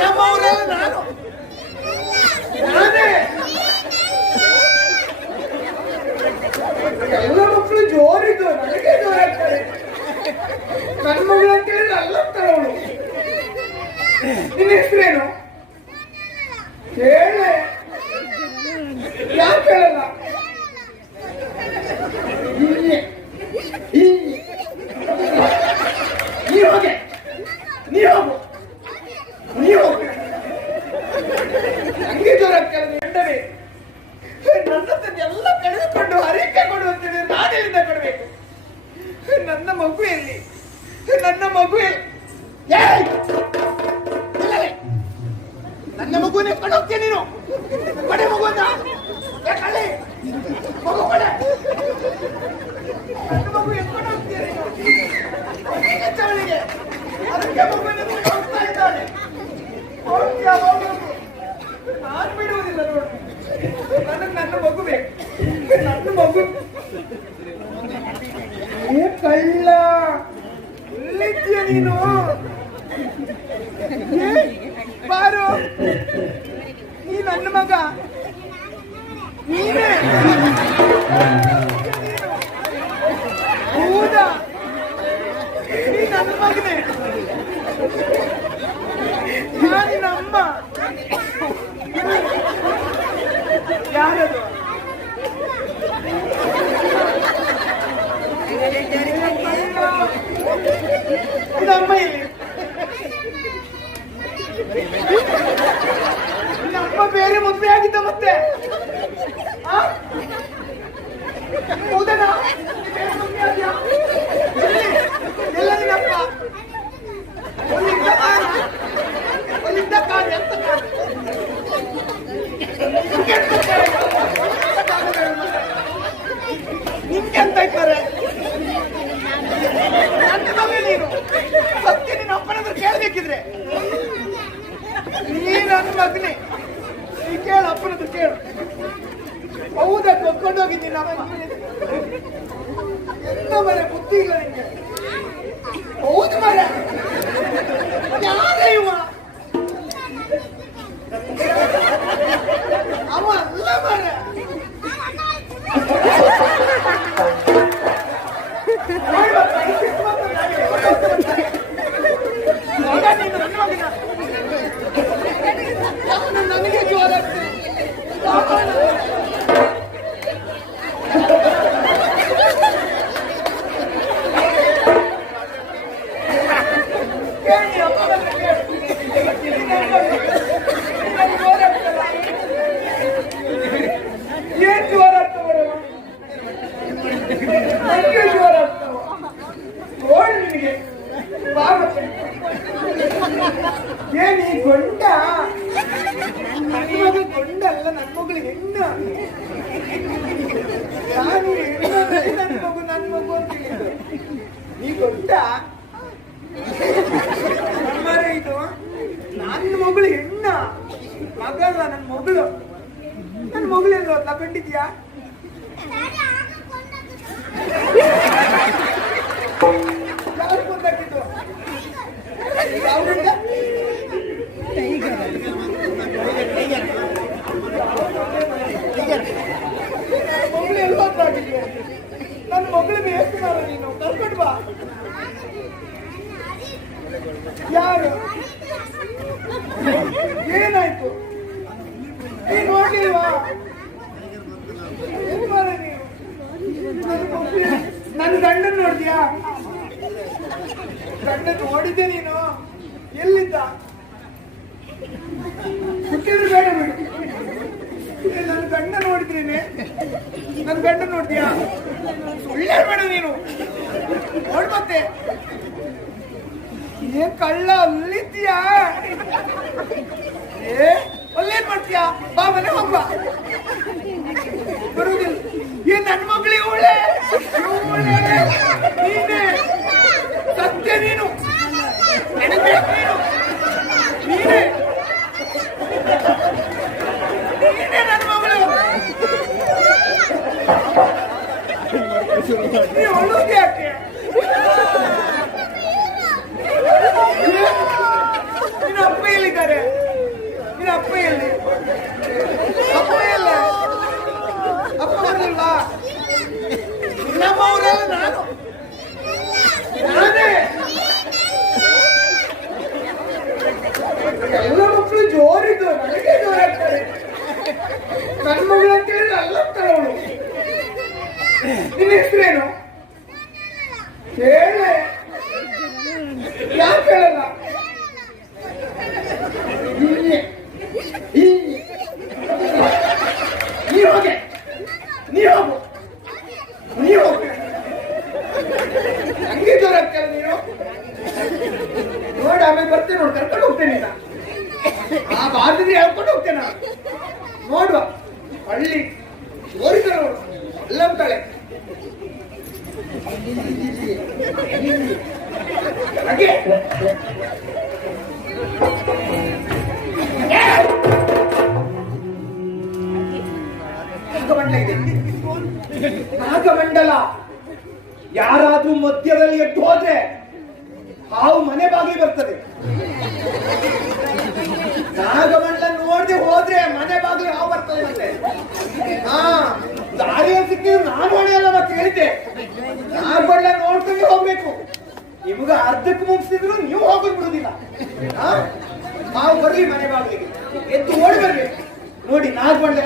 ನಮ್ಮವರೆಲ್ಲ ನಾನೇ ಎಲ್ಲ ಮಕ್ಕಳು ಜೋರಿದ್ದು ನನಗೆ ಜೋರಾಗ್ತಾರೆ. ನನ್ನ ಮಗಳು ಅಂತ ಹೇಳಿದ್ರೆ ಅಲ್ಲಂತಾರೆ ಅವಳು. ನಿನ್ನ ಹೆಸರೇನು ಹೇಳೆ? ಯಾಕೆ ಹೇಳಲ್ಲ? ನೀ ಹೋಗೆ, ನೀ ಹೋಗು, ನೀ ಹೋಗು. ನಂಗೆ ಜೋರಾಗ್ತಾರೆ ಗಂಡವೇ. ನನ್ನದನ್ನೆಲ್ಲ ಕಳೆದುಕೊಂಡು ಹರಿಕೆ ಕೊಡುವಂತೇಳಿ ನಾನೆಲ್ಲಿಂದ ಕೊಡಬೇಕು? ನನ್ನ ಮಗು ಎಲ್ಲಿ? ನನ್ನ ಮಗು ನನ್ನ ಮಗುವನ್ನೇ ಕೊಂಡೋಗ್ತೀನಿ ನೀನು. ಕೊಡೆ ಮಗುವನ್ನ, ಮಗು ಕೊಡೆ. ನನ್ನ ಮಗು ಎತ್ಕೊಂಡು ಹೋಗ್ತೀನಿ ಚವಳಿಗೆ. ಅದಕ್ಕೆ ಮಗುವನ್ನು ಹೋಗ್ತಾ ಇದ್ದಾನೆ. ನಾನು ಬಿಡುವುದಿಲ್ಲ ನೋಡು. ನನ್ನ ಮಗು ಬೇಕು, ನನ್ನ ಮಗು. ಏ ಕಳ್ಳ, ಎಲ್ಲಿದ್ದೀಯ ನೀನು? ಬಾರು, ನೀ ನನ್ನ ಮಗ. ನೀನೇ ಹೌದಾ? ನೀ ನನ್ನ ಮಗನೇ. ನಾನು ನಮ್ಮ ಯಾರದು? ಇದಮ್ಮ ಇಲ್ಲಿ. ನಮ್ಮ ಬೇರೆ ಮದುವೆ ಆಗಿದ್ದ ಮತ್ತೆ? ಹೌದನಾ? ಎಲ್ಲ ನಿನ್ನಪ್ಪ ಒಲ್ಲಿದ್ದ ಕಾಲ ಎಂತ ಕಾಲ? ನಿಮ್ಗೆಂತ ಇದ್ದಾರೆ? ನನ್ನ ಮಗ ನೀನು. ಸತ್ಯ ನಿನ್ನ ಅಪ್ಪನಂದ್ರೆ ಕೇಳ್ಬೇಕಿದ್ರೆ ನೀ ನನ್ನ ಮಗನೇ. ನೀ ಕೇಳು, ಅಪ್ಪನಂದ್ರೆ ಕೇಳು. ಹೌದಾ? ಕೊಟ್ಕೊಂಡೋಗಿದ್ದೀನಿ ನಮ್ಮ ಎಂತ ಮರ ಬುದ್ಧಿ ಇಲ್ಲ ನಿಂಗೆ. ಹೌದು ಮರ. ಯಾರ ಇವ? ಅವ ಅಲ್ಲ ಮರ. ನನಗೆ ಜೋರ ಏನ್ ಜೋರ ಆಗ್ತವ? ನನಗೆ ಜೋರ ಆಗ್ತವ ನೋಡಿ ನಿನಗೆ. ಏನ್ ಈ ಗೊಂಡ? ನನ್ನ ಮಗ ಗೊಂಡ ಅಲ್ಲ, ನನ್ನ ಮಗಳು ಹೆಣ್ಣು. ನಾನು ನನ್ನ ಮಗು ಅಂತ ಹೇಳಿದ್ದು. ನೀ ಗೊಂಡ ನಮ್ಮರ ಇದು. ನನ್ನ ಮಗಳು ಹೆಣ್ಣ, ಮಗಲ್ಲ ನನ್ನ ಮಗಳು. ನನ್ನ ಮಗಳೆಲ್ಲ ತಗೊಂಡಿದ್ಯಾ? ಯಾರು ಕೊಂದಾಕಿದ್ದು? ಯಾವ್ರಿಂದ? ಮಗಳು ಎಲ್ಲ ಆಗಿದ್ಯಾ? ನನ್ನ ಮಗಳು ಬೇಕು ನಾನು. ನೀನು ಕರ್ಕೊಂಡು ಬಾ. ಯಾರು? ಏನಾಯ್ತು? ನೀನು ನೋಡ್ಲಿಲ್ವಾ? ಏನ್ ಮಾಡ ನೀನು? ನನ್ನ ಗಂಡನ್ ನೋಡಿದ್ಯಾ? ಗಂಡನ್ ನೋಡಿದ್ದೆ ನೀನು? ಎಲ್ಲಿದ್ದ? ಹುಟ್ಟಿದ್ರು ಬೇಡ ಬಿಡು. ನನ್ನ ಗಂಡ ನೋಡಿದ್ರೇನೆ? ನನ್ನ ಗಂಡ ನೋಡಿದ್ಯಾ? ಸುಳ್ಳು ಬೇಡ ನೀನು. ನೋಡ್ ಮತ್ತೆ. ಏನ್ ಕಳ್ಳ, ಅಲ್ಲಿದ್ಯಾ? ಅಲ್ಲೇನ್ ಮಾಡ್ತೀಯಾ? ಬಾ ಮನೆ ಹೋಗ್ಬ. ಬರುವುದಿಲ್ಲ. ಏನ್ ನನ್ನ ಮಗಳಿಗೆ ಒಳ್ಳೆ ನೀನೇ ಸತ್ಯ. ನೀನು ನೀನೇ ನೀನೇ ನನ್ನ ಮಗಳು. ನೀ ಒಳ್ಳುದು ಯಾಕೆ? ನಿನ್ನ ಅಪ್ಪ ಎಲ್ಲಿದ್ದಾರೆ? ನಾನು ನಾನೇ ಎಲ್ಲ ಮಕ್ಕಳು ಜೋರಿದ್ದು ನನಗೆ ಜೋರಾಗ್ತಾರೆ. ನನ್ನ ಮಗಳು ಅಂತ ಹೇಳಿದ್ರೆ ಅಲ್ಲಂತಾಳೆ ಅವಳು. ನಿನ್ನ ಹೆಸರೇನು ಹೇಳೆ? ಯಾಕೆ ಹೇಳಲ್ಲ? ನೀ ಹೋಗೆ, ನೀ ಹೋಗು, ನೀ ಹೋಗು. ಹಂಗೆ ಜೋರಾಗ್ತಾರೆ ನೀನು. ನೋಡಿ ಆಮೇಲೆ ಬರ್ತೇನೆ, ನೋಡಿ ಕರ್ಕೊಂಡು ಹೋಗ್ತೇನೆ. ಈಗ ಆ ಬಾರ್ದಿಗೆ ಹೇಳ್ಕೊಂಡು ಹೋಗ್ತೇನೆ ನಾನು. ನೋಡುವ ಹಳ್ಳಿ ಜೋರಿದ ನೋಡು ಅಲ್ಲ ಅಂತಾಳೆ. ಹಾಗೆ ನಾಗಮಂಡಲ ಯಾರಾದ್ರೂ ಮಧ್ಯದಲ್ಲಿ ಎದ್ದು ಹೋದ್ರೆ ಹಾವು ಮನೆ ಬಾಗಿಲು ಬರ್ತದೆ. ನಾಗಮಂಡಲ ನೋಡದೆ ಹೋದ್ರೆ ಮನೆ ಬಾಗಿಲು ಹಾವು ಬರ್ತದೆ. ಮತ್ತೆ ದಾರಿಯಲ್ಲಿ ಸಿಕ್ಕಿದ್ರು ನಾನು ಹೊಡೆಯಲ್ಲ ಮತ್ತೆ ಹೇಳಿದ್ದೆ. ನಾಗಮಂಡಲ ನೋಡ್ಕೊಂಡು ಹೋಗ್ಬೇಕು. ನಿಮ್ಗೆ ಅರ್ಧಕ್ಕೆ ಮುಗಿಸಿದ್ರು ನೀವು ಹೋಗೋದು ಬಿಡುದಿಲ್ಲ. ಹಾವು ಬರ್ಲಿ ಮನೆ ಬಾಗಿಲಿಗೆ ಎದ್ದು ಓಡಿ ಬರ್ಬೇಕು. ನೋಡಿ ನಾಗಮಂಡಲ